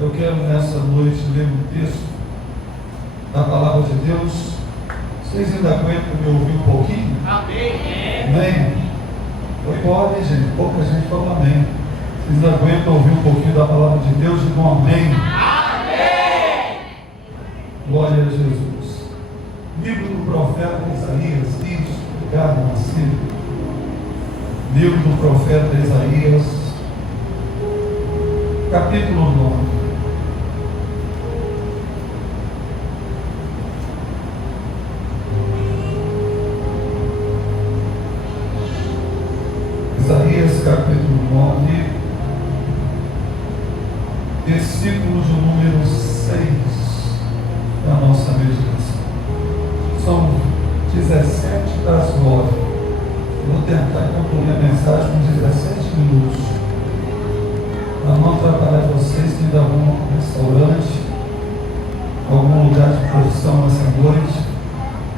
Eu quero nessa noite ler um texto da palavra de Deus. Vocês ainda aguentam me ouvir um pouquinho? Amém. Amém? Foi embora, hein, gente? Pouca gente fala amém. Vocês ainda aguentam ouvir um pouquinho da palavra de Deus? Digam amém. Amém. Glória a Jesus. Livro do profeta Isaías, isso, obrigado, Marcelo. Livro do profeta Isaías, capítulo 9. Isaías capítulo 9, versículo de número 6 da nossa meditação. São 17 das 9. Vou tentar concluir a mensagem com 17 minutos. Para não atrapalhar vocês que ainda vão ao restaurante, algum lugar de produção essa noite.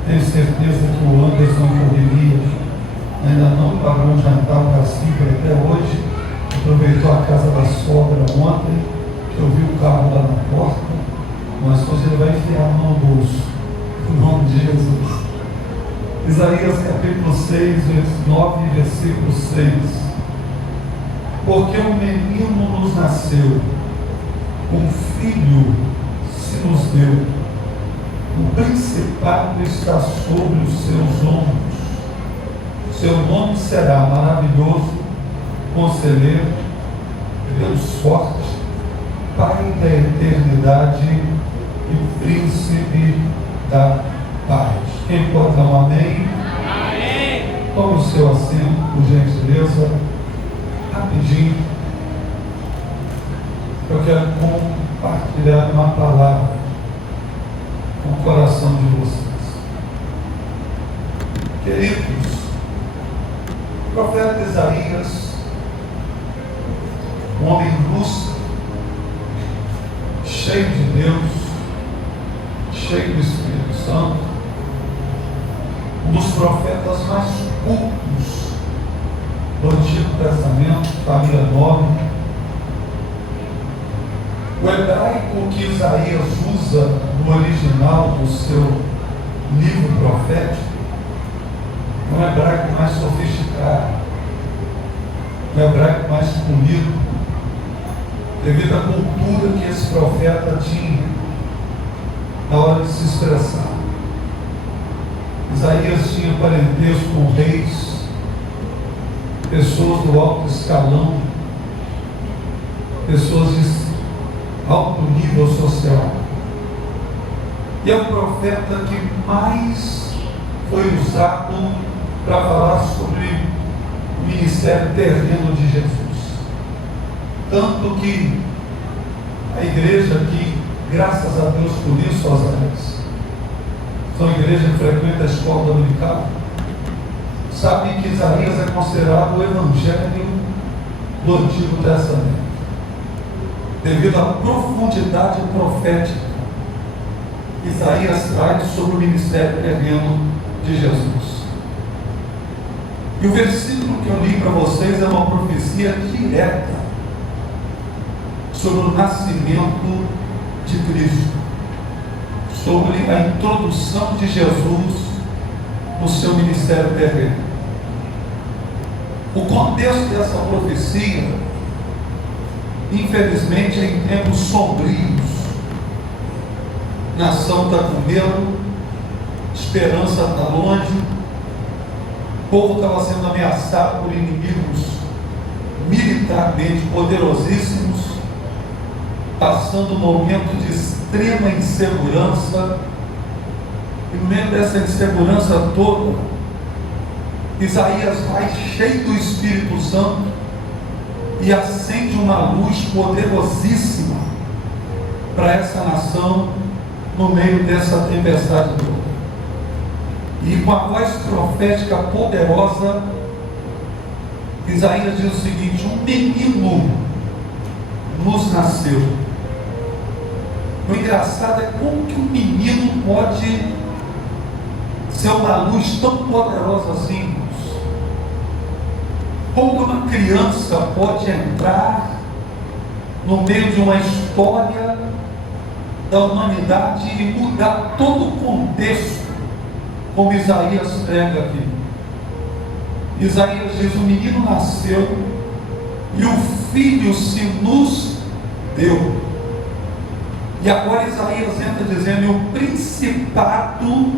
Tenho certeza que o Anderson correria. Ainda não pagou um jantar para Cifra até hoje. Aproveitou a casa da sogra ontem, que eu vi o carro lá na porta. Mas hoje ele vai enfiar a mão no bolso. Em nome de Jesus. Isaías capítulo 6, 9, versículo 6. Porque um menino nos nasceu, um filho se nos deu. O principado está sobre os seus ombros. Seu nome será maravilhoso, conselheiro, Deus forte, Pai da eternidade e príncipe da paz. Quem pode dar um amém? Amém. Tome o seu assento, por gentileza, rapidinho. Eu quero compartilhar uma palavra com o coração de vocês. Queridos, o profeta Isaías, um homem lúcido, cheio de Deus, cheio do Espírito Santo, um dos profetas mais cultos do Antigo Testamento, família nobre. O hebraico que Isaías usa no original do seu livro profético é um hebraico mais sofisticado, um hebraico mais polido, devido à cultura que esse profeta tinha na hora de se expressar. Isaías tinha parentesco com reis, pessoas do alto escalão, pessoas de alto nível social. E é o profeta que mais foi usado para falar sobre o ministério terreno de Jesus. Tanto que a igreja aqui, graças a Deus por isso, Oséias, são igreja que frequenta a escola dominical, sabe que Isaías é considerado o evangelho do Antigo Testamento, devido à profundidade profética que Isaías traz sobre o ministério terreno de Jesus. E o versículo que eu li para vocês é uma profecia direta sobre o nascimento de Cristo, sobre a introdução de Jesus no seu ministério terreno. O contexto dessa profecia, infelizmente, é em tempos sombrios. Nação está com medo, esperança está longe, o povo estava sendo ameaçado por inimigos militarmente poderosíssimos, passando um momento de extrema insegurança, e no meio dessa insegurança toda, Isaías vai cheio do Espírito Santo e acende uma luz poderosíssima para essa nação no meio dessa tempestade toda. E com a voz profética poderosa, Isaías diz o seguinte: um menino nos nasceu. O engraçado é como que um menino pode ser uma luz tão poderosa assim. Como uma criança pode entrar no meio de uma história da humanidade e mudar todo o contexto, como Isaías prega aqui. Isaías diz: o menino nasceu e o filho se nos deu. E agora Isaías entra dizendo: o principado,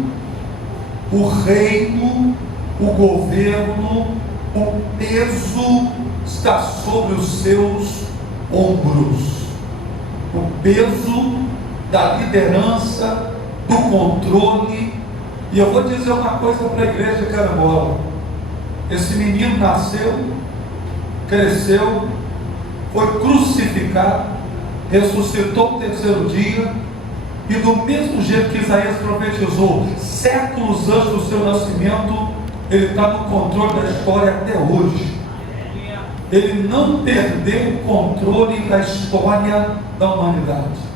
o reino, o governo, o peso está sobre os seus ombros. O peso da liderança, do controle. E eu vou dizer uma coisa para a igreja Carambola: esse menino nasceu, cresceu, foi crucificado, ressuscitou no terceiro dia, e do mesmo jeito que Isaías profetizou séculos antes do seu nascimento, ele está no controle da história até hoje. Ele não perdeu o controle da história da humanidade.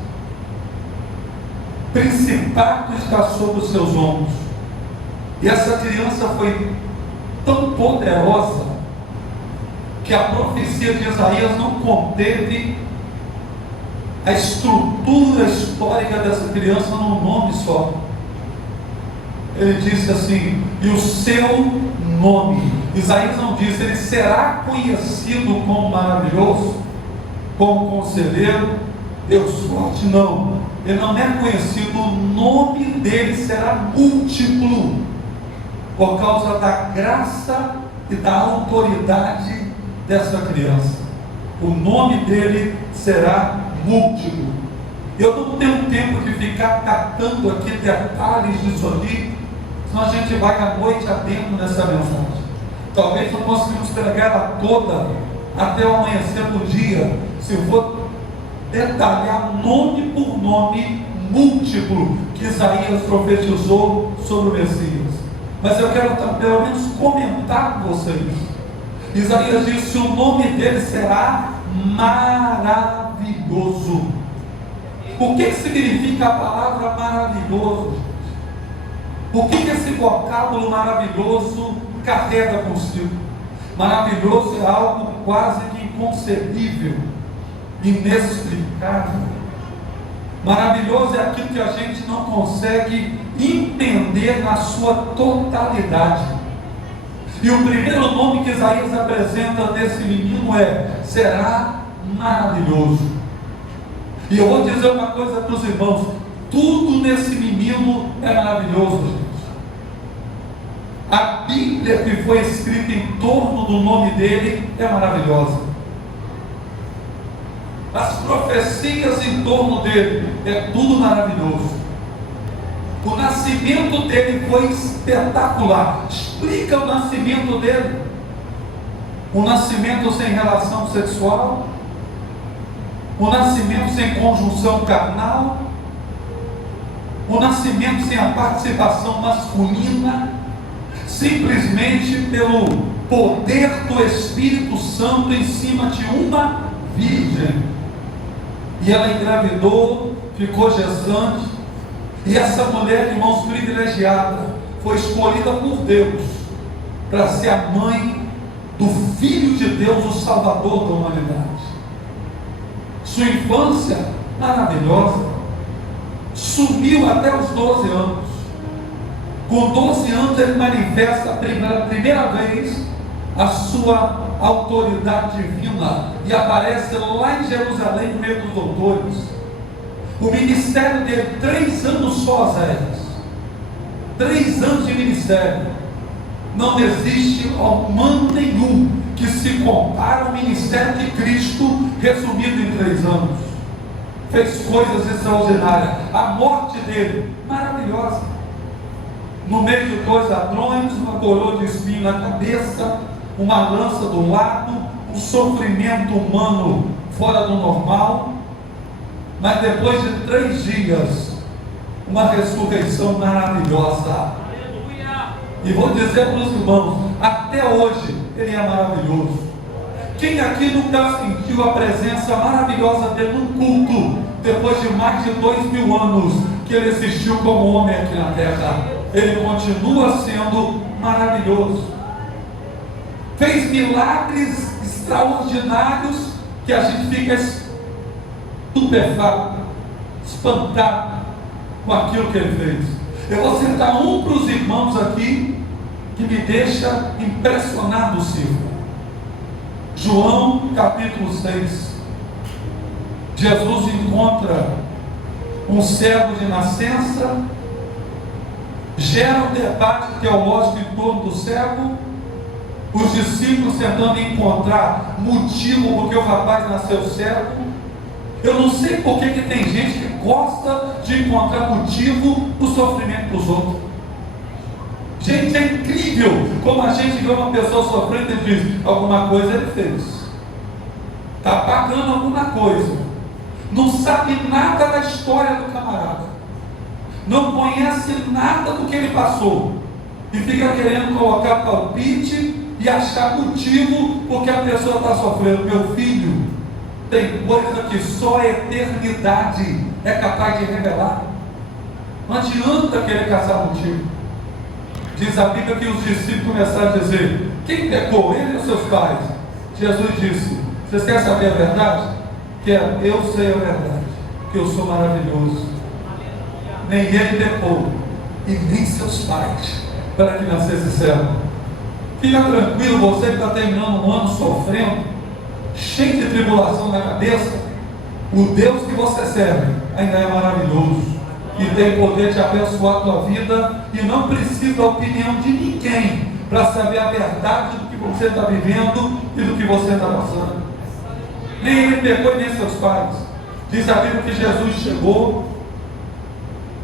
O principado está sobre os seus ombros. E essa criança foi tão poderosa que a profecia de Isaías não conteve a estrutura histórica dessa criança num nome só. Ele disse assim: e o seu nome, Isaías não disse, ele será conhecido como maravilhoso, como conselheiro, Deus forte, não. Ele não é conhecido, o nome dele será múltiplo, por causa da graça e da autoridade dessa criança. O nome dele será múltiplo. Eu não tenho tempo de ficar catando aqui detalhes disso aqui, senão a gente vai à noite adentro nessa mensagem. Talvez não conseguimos pregar ela toda até o amanhecer do dia, se eu for detalhar nome por nome múltiplo que Isaías profetizou sobre o Messias. Mas eu quero pelo menos comentar com vocês. Isaías disse: o nome dele será maravilhoso. O que significa a palavra maravilhoso? O que esse vocábulo maravilhoso carrega consigo? Maravilhoso é algo quase que inconcebível, inexplicável. Maravilhoso é aquilo que a gente não consegue entender na sua totalidade. E o primeiro nome que Isaías apresenta desse menino será maravilhoso. E eu vou dizer uma coisa para os irmãos: tudo nesse menino é maravilhoso, gente. A Bíblia que foi escrita em torno do nome dele é maravilhosa. As profecias em torno dele é tudo maravilhoso. O nascimento dele foi espetacular. Explica o nascimento dele. O nascimento sem relação sexual, o nascimento sem conjunção carnal, o nascimento sem a participação masculina, simplesmente pelo poder do Espírito Santo em cima de uma virgem. E ela engravidou, ficou gestante, e essa mulher, irmãos, privilegiada, foi escolhida por Deus para ser a mãe do Filho de Deus, o Salvador da humanidade. Sua infância maravilhosa, sumiu até os 12 anos. Com 12 anos ele manifesta pela primeira vez a sua autoridade divina e aparece lá em Jerusalém no meio dos doutores. O ministério dele, 3 anos só, Zéias. 3 anos de ministério. Não existe humano nenhum que se compara ao ministério de Cristo resumido em 3 anos. Fez coisas extraordinárias. A morte dele, maravilhosa. No meio de 2 ladrões, uma coroa de espinho na cabeça, uma lança do lado, um sofrimento humano fora do normal. Mas depois de 3 dias, uma ressurreição maravilhosa. Aleluia! E vou dizer para os irmãos, até hoje ele é maravilhoso. Quem aqui nunca sentiu a presença maravilhosa dele num culto, depois de mais de 2000 anos que ele existiu como homem aqui na terra? Ele continua sendo maravilhoso. Fez milagres extraordinários que a gente fica estupefato, espantado com aquilo que ele fez. Eu vou citar um para os irmãos aqui que me deixa impressionado, Silvio. João capítulo 6. Jesus encontra um cego de nascença, gera um debate teológico em torno do cego, os discípulos tentando encontrar motivo porque o rapaz nasceu cego. Eu não sei por que tem gente que gosta de encontrar motivo para o sofrimento dos outros. Gente, é incrível como a gente vê uma pessoa sofrendo e diz: alguma coisa ele fez, está pagando alguma coisa. Não sabe nada da história do camarada, não conhece nada do que ele passou, e fica querendo colocar palpite e achar motivo porque a pessoa está sofrendo. Meu filho, tem coisa que só a eternidade é capaz de revelar. Não adianta querer caçar motivo. Diz a Bíblia que os discípulos começaram a dizer: quem pecou, ele ou seus pais? Jesus disse: vocês querem saber a verdade? Eu sei a verdade, que eu sou maravilhoso. Nem ele pecou, e nem seus pais, para que nascesse cego. Fica tranquilo, você que está terminando um ano sofrendo, cheio de tribulação na cabeça, o Deus que você serve ainda é maravilhoso e tem poder de abençoar a tua vida, e não precisa da opinião de ninguém para saber a verdade do que você está vivendo e do que você está passando. Nem ele pecou e nem seus pais. Diz a Bíblia que Jesus chegou,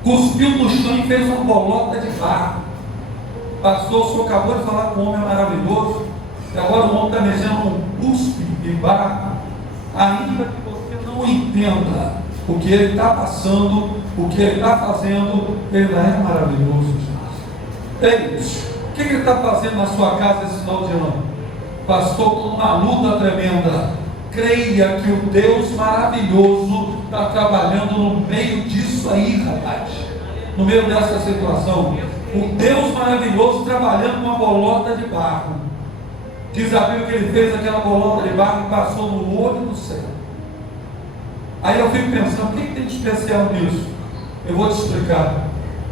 cuspiu no chão e fez uma bolota de barro. Pastor, o senhor acabou de falar que o homem é maravilhoso, e agora o homem está mexendo um cuspe de barro. Ainda que você não entenda o que ele está passando, o que ele está fazendo, ele é maravilhoso. É isso. O que ele está fazendo na sua casa esse final de ano? Pastor, com uma luta tremenda. Creia que o Deus maravilhoso está trabalhando no meio disso aí, rapaz. No meio dessa situação. O Deus maravilhoso trabalhando com uma bolota de barro. Diz a Bíblia que ele fez aquela bolota de barro e passou no olho do céu. Aí eu fico pensando: o que tem de especial nisso? Eu vou te explicar.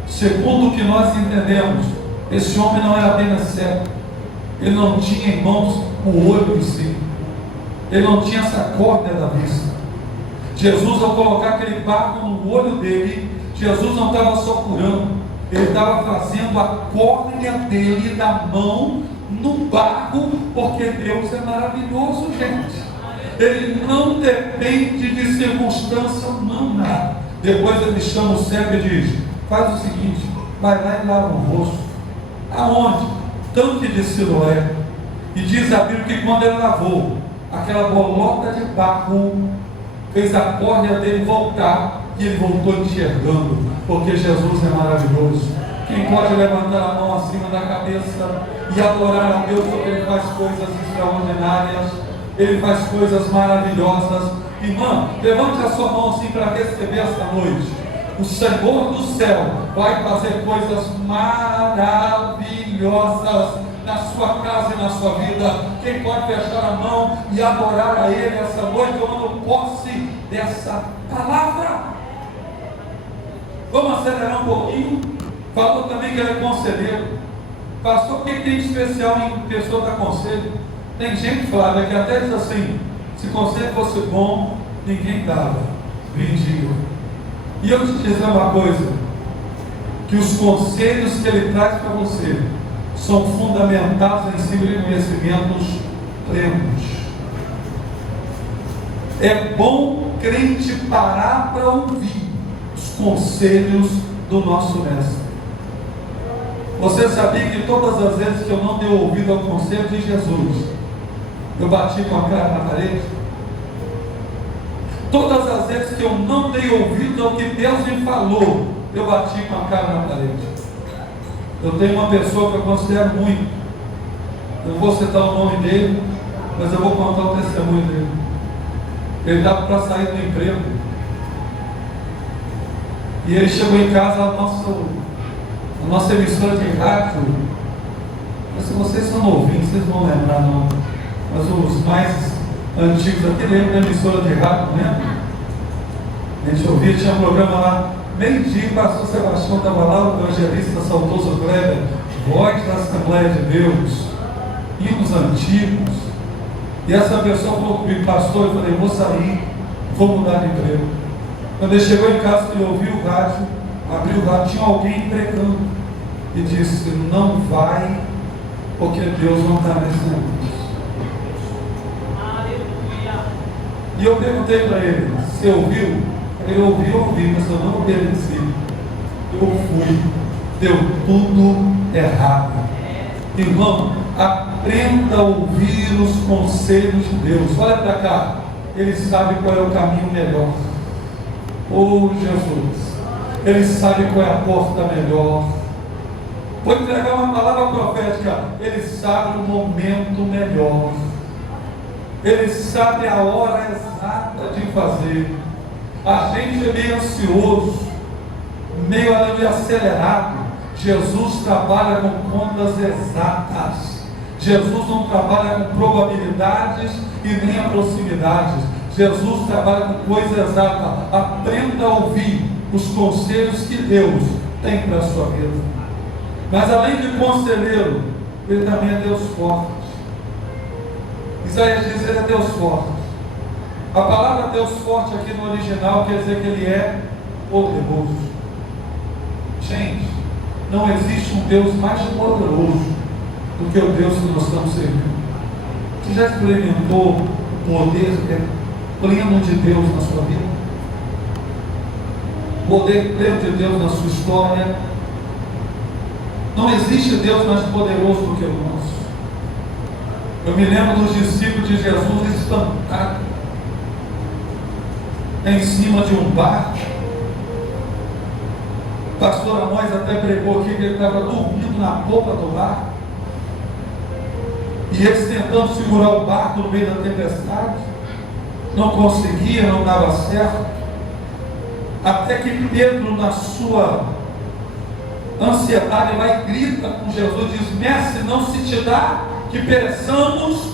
Segundo o que nós entendemos, esse homem não era apenas cego. Ele não tinha em mãos o olho em si. Ele não tinha essa córnea da vista. Jesus, ao colocar aquele barro no olho dele, Jesus não estava só curando, ele estava fazendo a córnea dele da mão no barro, porque Deus é maravilhoso, gente. Ele não depende de circunstância humana. Depois ele chama o cego e diz: faz o seguinte, vai lá e lava o rosto. Aonde? Tanque de Siloé. E diz a Bíblia que quando ele lavou, aquela bolota de barro fez a córnea dele voltar, e ele voltou enxergando, porque Jesus é maravilhoso. Quem pode levantar a mão acima da cabeça e adorar a Deus, porque Ele faz coisas extraordinárias, Ele faz coisas maravilhosas. Irmã, levante a sua mão assim para receber esta noite. O Senhor do céu vai fazer coisas maravilhosas na sua casa e na sua vida. Quem pode fechar a mão e adorar a Ele essa noite, tomando posse dessa palavra? Vamos acelerar um pouquinho. Falou também que Ele é conselheiro. Pastor, o que tem de especial em pessoa da conselho? Tem gente, Flávia, que até diz assim: se conselho fosse bom, ninguém dava, vendia. E eu te dizer uma coisa, que os conselhos que Ele traz para você são fundamentados em cima de conhecimentos plenos. É bom crente parar para ouvir os conselhos do nosso mestre. Você sabia que todas as vezes que eu não dei ouvido ao conselho de Jesus, eu bati com a cara na parede? Todas as vezes que eu não dei ouvido ao que Deus me falou, eu bati com a cara na parede. Eu tenho uma pessoa que eu considero muito, eu não vou citar o nome dele, mas eu vou contar o testemunho dele. Ele estava para sair do emprego, e ele chegou em casa, a nossa emissora de rádio, se vocês são novinhos, vocês vão lembrar não, mas os mais antigos aqui lembram da emissora de rádio, né? A gente ouvia, tinha um programa lá, meio-dia, o pastor Sebastião estava lá, o evangelista Saudoso Kleber, voz da Assembleia de Deus, hinos antigos. E essa pessoa falou comigo, pastor, eu falei, vou sair, vou mudar de emprego. Quando ele chegou em casa, ele ouviu o rádio, abriu o rádio, tinha alguém pregando e disse, não vai, porque Deus não está nesse negócio. E eu perguntei para ele, você ouviu? Ele ouviu, mas eu não obedeci. Eu fui, deu tudo errado. Irmão, aprenda a ouvir os conselhos de Deus. Olha para cá, Ele sabe qual é o caminho melhor. Oh Jesus, Ele sabe qual é a porta melhor. Vou entregar uma palavra profética. Ele sabe o momento melhor. Ele sabe a hora exata de fazer. A gente é meio ansioso, meio acelerado. Jesus trabalha com contas exatas. Jesus não trabalha com probabilidades e nem proximidades. Jesus trabalha com coisa exata. Aprenda a ouvir os conselhos que Deus tem para a sua vida. Mas além de conselheiro, Ele também é Deus forte. Isaías diz que Ele é Deus forte. A palavra Deus forte aqui no original quer dizer que Ele é poderoso. Gente, não existe um Deus mais poderoso do que o Deus que nós estamos servindo. Você já experimentou o poder pleno de Deus na sua vida? O poder pleno de Deus na sua história? Não existe Deus mais poderoso do que o nosso. Eu me lembro dos discípulos de Jesus espantados em cima de um barco. O pastor Amós até pregou aqui que ele estava dormindo na polpa do barco. E eles tentando segurar o barco no meio da tempestade. Não conseguia, não dava certo. Até que Pedro, na sua ansiedade, vai e grita com Jesus, diz, mestre, não se te dá que pereçamos.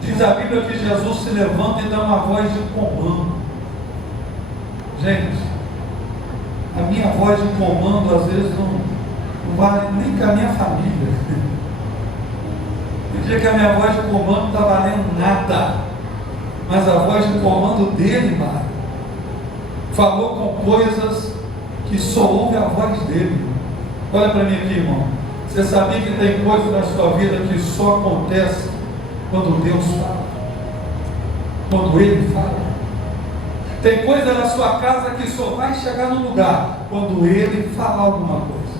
Diz a Bíblia que Jesus se levanta e dá uma voz de comando. Gente, a minha voz de comando às vezes não vale nem com a minha família. No dia que a minha voz de comando não está valendo nada, mas a voz de comando dele vale. Falou com coisas que só ouve a voz dele. Olha para mim aqui, irmão. Você sabia que tem coisas na sua vida que só acontece quando Deus fala? Quando Ele fala? Tem coisa na sua casa que só vai chegar no lugar quando Ele falar alguma coisa.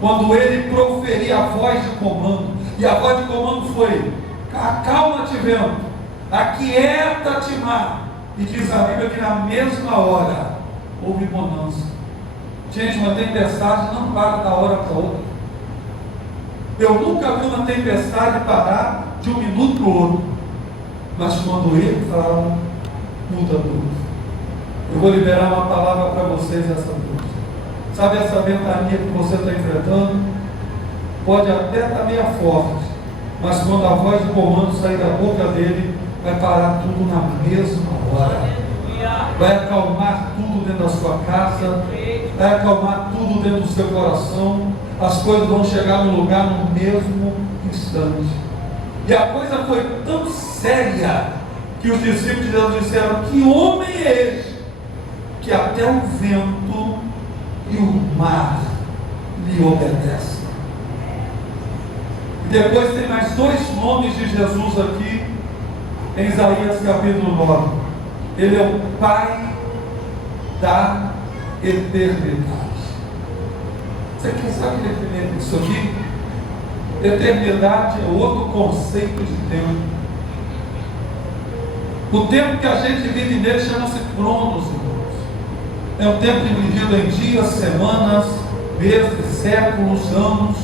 Quando Ele proferir a voz de comando. E a voz de comando foi: acalma-te, vento, aquieta-te, mar. E diz a Bíblia que na mesma hora houve bonança. Gente, uma tempestade não para da hora para outra. Eu nunca vi uma tempestade parar de um minuto para o outro. Mas quando Ele fala, muda tudo. Eu vou liberar uma palavra para vocês essa noite. Sabe essa ventania que você está enfrentando? Pode até estar meio forte, mas quando a voz de comando sair da boca dele, vai parar tudo na mesma hora. Vai acalmar tudo dentro da sua casa, vai acalmar tudo dentro do seu coração. As coisas vão chegar no lugar no mesmo instante. E a coisa foi tão séria que os discípulos de Deus disseram: que homem é este que até o vento e o mar lhe obedecem? E depois tem mais dois nomes de Jesus aqui em Isaías capítulo 9. Ele é o Pai da eternidade. Você quer saber definir isso aqui? Eternidade é outro conceito de tempo. O tempo que a gente vive nele chama-se Cronos, irmãos. É um tempo dividido em dias, semanas, meses, séculos, anos.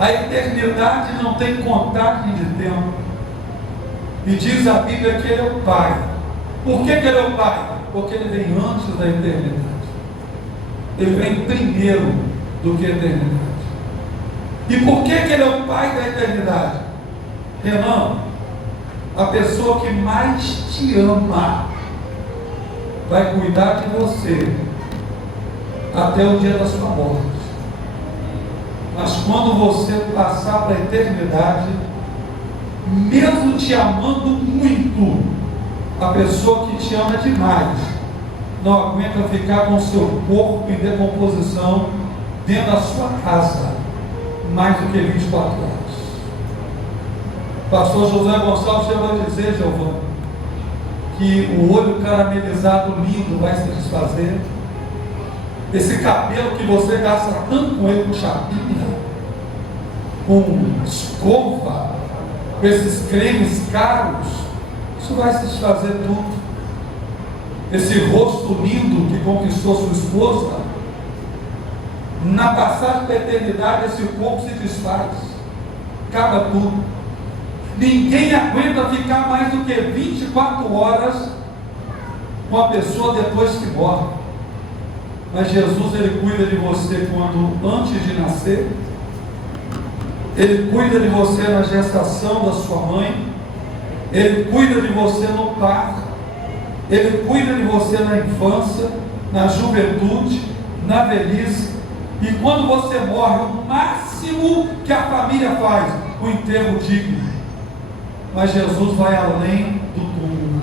A eternidade não tem contagem de tempo. E diz a Bíblia que Ele é o Pai. Por que Ele é o Pai? Porque Ele vem antes da eternidade. Ele vem primeiro do que a eternidade. E por que Ele é o Pai da eternidade? Renan, a pessoa que mais te ama vai cuidar de você até o dia da sua morte. Mas quando você passar para a eternidade, mesmo te amando muito, a pessoa que te ama demais não aguenta ficar com o seu corpo em decomposição dentro da sua casa mais do que 24 horas. Pastor José Gonçalves chegou a dizer, Giovanni, que o olho caramelizado lindo vai se desfazer. Esse cabelo que você gasta tanto com ele, com chapinha, com escova, com esses cremes caros, isso vai se desfazer tudo. Esse rosto lindo que conquistou sua esposa, na passagem da eternidade, esse corpo se desfaz, acaba tudo. Ninguém aguenta ficar mais do que 24 horas com a pessoa depois que morre. Mas Jesus, Ele cuida de você antes de nascer, Ele cuida de você na gestação da sua mãe, Ele cuida de você no parto, Ele cuida de você na infância, na juventude, na velhice, e quando você morre, o máximo que a família faz, o enterro digno. Mas Jesus vai além do túmulo,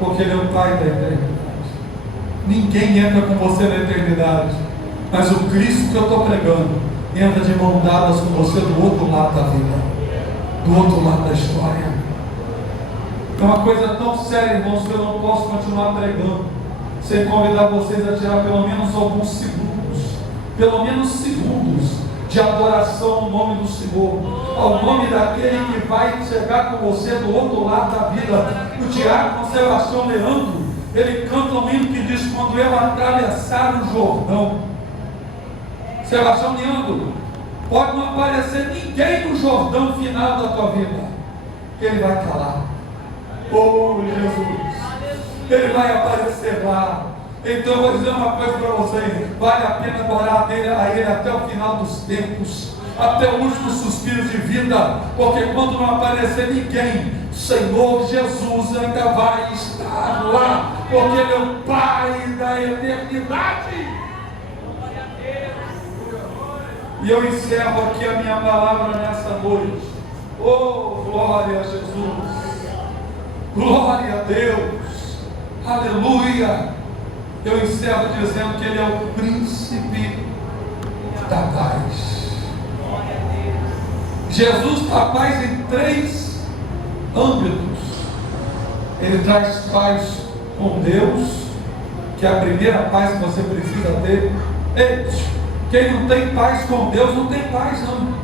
porque Ele é o Pai da eternidade. Ninguém entra com você na eternidade, mas o Cristo que eu estou pregando entra de mão dadas com você do outro lado da vida, do outro lado da história. É uma coisa tão séria, irmãos, que eu não posso continuar pregando sem convidar vocês a tirar pelo menos alguns segundos de adoração ao nome do Senhor, ao nome daquele que vai chegar com você do outro lado da vida. O diácono Sebastião Leandro, ele canta um hino que diz: quando eu atravessar o Jordão. Sebastião Leandro, pode não aparecer ninguém no Jordão final da tua vida, que ele vai estar lá. Oh Jesus, Ele vai aparecer lá. Então eu vou dizer uma coisa para vocês: vale a pena adorar a Ele até o final dos tempos, até o último suspiro de vida, porque quando não aparecer ninguém, Senhor Jesus ainda vai estar lá, porque Ele é o Pai da eternidade. E eu encerro aqui a minha palavra nessa noite. Oh, glória a Jesus, glória a Deus, aleluia. Eu encerro dizendo que Ele é o príncipe da paz. Jesus dá paz em 3 âmbitos. Ele traz paz com Deus, que é a primeira paz que você precisa ter. Ei, quem não tem paz com Deus não tem paz não.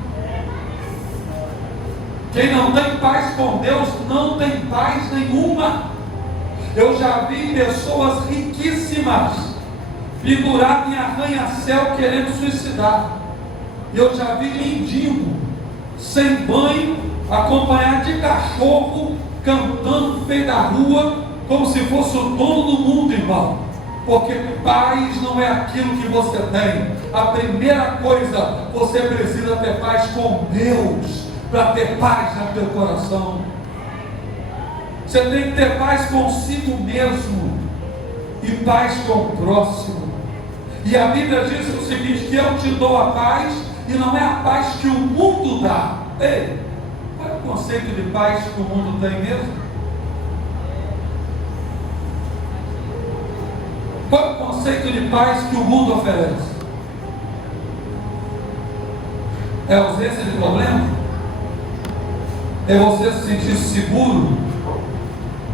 Quem não tem paz com Deus não tem paz nenhuma. Eu já vi pessoas riquíssimas penduradas em arranha-céu querendo suicidar. Eu já vi mendigo sem banho, acompanhado de cachorro, cantando no meio da rua, como se fosse o dono do mundo, irmão. Porque paz não é aquilo que você tem. A primeira coisa, você precisa ter paz com Deus, para ter paz no teu coração. Você tem que ter paz consigo mesmo e paz com o próximo. E a Bíblia diz o seguinte: que eu te dou a paz, e não é a paz que o mundo dá. Ei, qual é o conceito de paz que o mundo tem mesmo? Qual é o conceito de paz que o mundo oferece? É ausência de problema? É você se sentir seguro?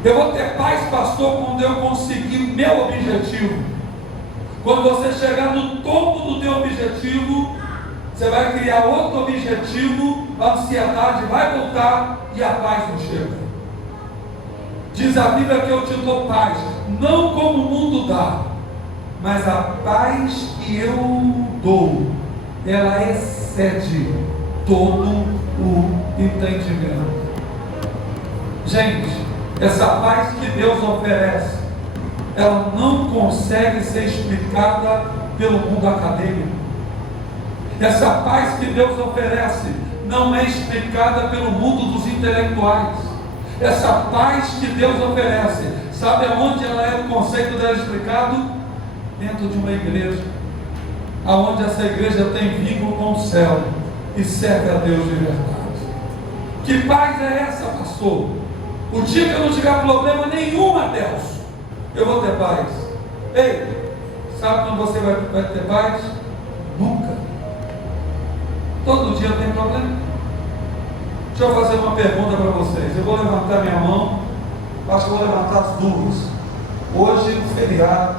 Eu vou ter paz, pastor, quando eu conseguir o meu objetivo. Quando você chegar no topo do teu objetivo, você vai criar outro objetivo, a ansiedade vai voltar e a paz não chega. Diz a Bíblia que eu te dou paz, não como o mundo dá, mas a paz que eu dou, ela excede todo o entendimento. Gente, essa paz que Deus oferece, ela não consegue ser explicada pelo mundo acadêmico. Essa paz que Deus oferece não é explicada pelo mundo dos intelectuais. Essa paz que Deus oferece Sabe aonde ela é o conceito dela explicado? Dentro de uma igreja, aonde essa igreja tem vínculo com o céu e serve a Deus de verdade. Que paz é essa, pastor? O dia que eu não tiver problema nenhum, Deus, eu vou ter paz. Ei, sabe quando você vai ter paz? Nunca. Todo dia tem problema. Deixa eu fazer uma pergunta para vocês. Eu vou levantar minha mão. Acho que vou levantar as duas. Hoje, no feriado,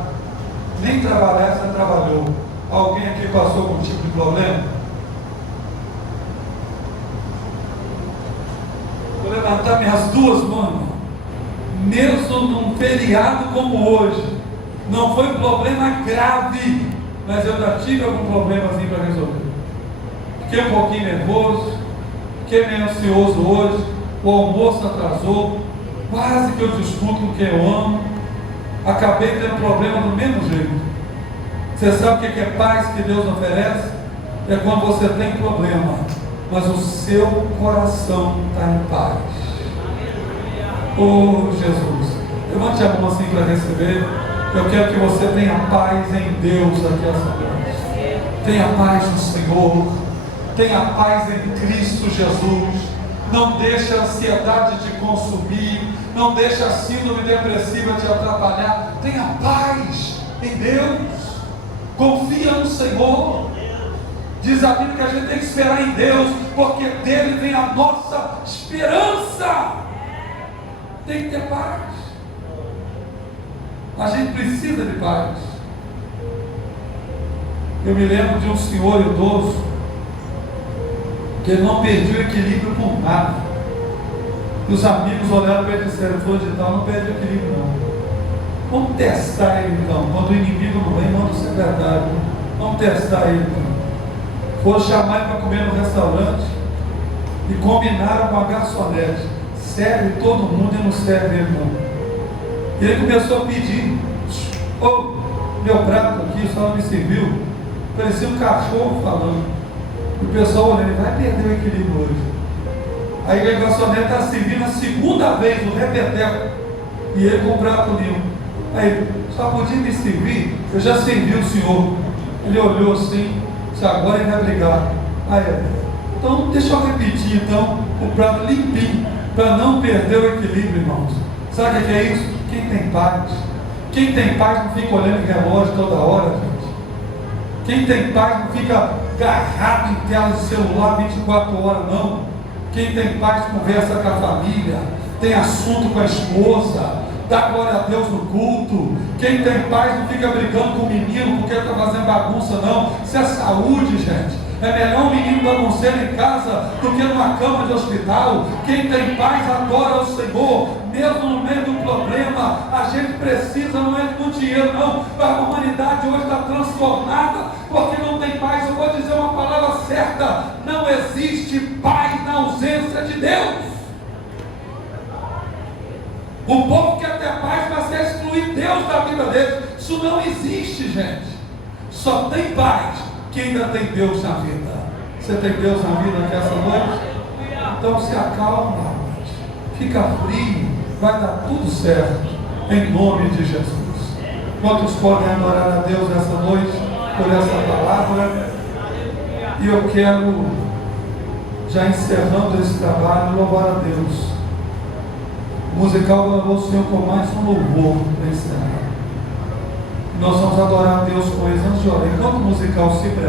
nem trabalhar, você trabalhou. Alguém aqui passou com um tipo de problema? Vou levantar minhas duas mãos. Mesmo num feriado como hoje, não foi problema grave, mas eu já tive algum problemazinho para resolver. Fiquei um pouquinho nervoso, fiquei meio ansioso hoje, o almoço atrasou, quase que eu discuto com quem eu amo, acabei tendo problema do mesmo jeito. Você sabe o que é paz que Deus oferece? É quando você tem problema, mas o seu coração está em paz. Oh Jesus, levante a mão assim para receber. Eu quero que você tenha paz em Deus aqui essa noite. Tenha paz no Senhor, tenha paz em Cristo Jesus. Não deixe a ansiedade te consumir, não deixe a síndrome depressiva te atrapalhar. Tenha paz em Deus, confia no Senhor. Diz a Bíblia que a gente tem que esperar em Deus, porque dele vem a nossa esperança. Tem que ter paz. A gente precisa de paz. Eu me lembro de um senhor idoso que não perdia o equilíbrio por nada. E os amigos olharam para ele e disseram: fulano de tal não perde o equilíbrio não. Vamos testar ele então. Quando o inimigo não vem, manda ser verdade. Vamos testar ele então. Foram chamar ele para comer no restaurante e combinaram com a garçonete: serve todo mundo e não serve ele não. E ele começou a pedir: ô, meu prato aqui, só não me serviu. Parecia um cachorro falando. E o pessoal olhando: ele vai perder o equilíbrio hoje. Aí a garçonete está servindo a segunda vez o repeteco, e ele com o prato limpo. Aí, só podia me servir? Eu já servi o senhor. Ele olhou assim: agora ele vai brigar. Aí, então deixa eu repetir então o prato limpinho, para não perder o equilíbrio, irmãos. Sabe o que é isso? Quem tem paz não fica olhando o relógio toda hora, gente. Quem tem paz não fica agarrado em tela de celular 24 horas, não. Quem tem paz conversa com a família, tem assunto com a esposa, dá glória a Deus no culto. Quem tem paz não fica brigando com o menino porque está fazendo bagunça, não. Isso é saúde, gente. É melhor um menino bagunceiro em casa do que numa cama de hospital. Quem tem paz adora o Senhor, mesmo no meio do problema. A gente precisa, não é de muito dinheiro não. A humanidade hoje está transtornada porque não tem paz. Eu vou dizer uma palavra certa: não existe paz na ausência de Deus. O povo quer ter paz, mas quer excluir Deus da vida deles. Isso não existe, gente. Só tem paz quem ainda tem Deus na vida. Você tem Deus na vida aqui essa noite? Então se acalma, fica frio, vai dar tudo certo, em nome de Jesus. Quantos podem adorar a Deus nessa noite por essa palavra? E eu quero, já encerrando esse trabalho, louvar a Deus. O musical louvou o Senhor com mais um louvor para encerrar. Nós vamos adorar a Deus com eles antes de orar. Enquanto o musical se prepara,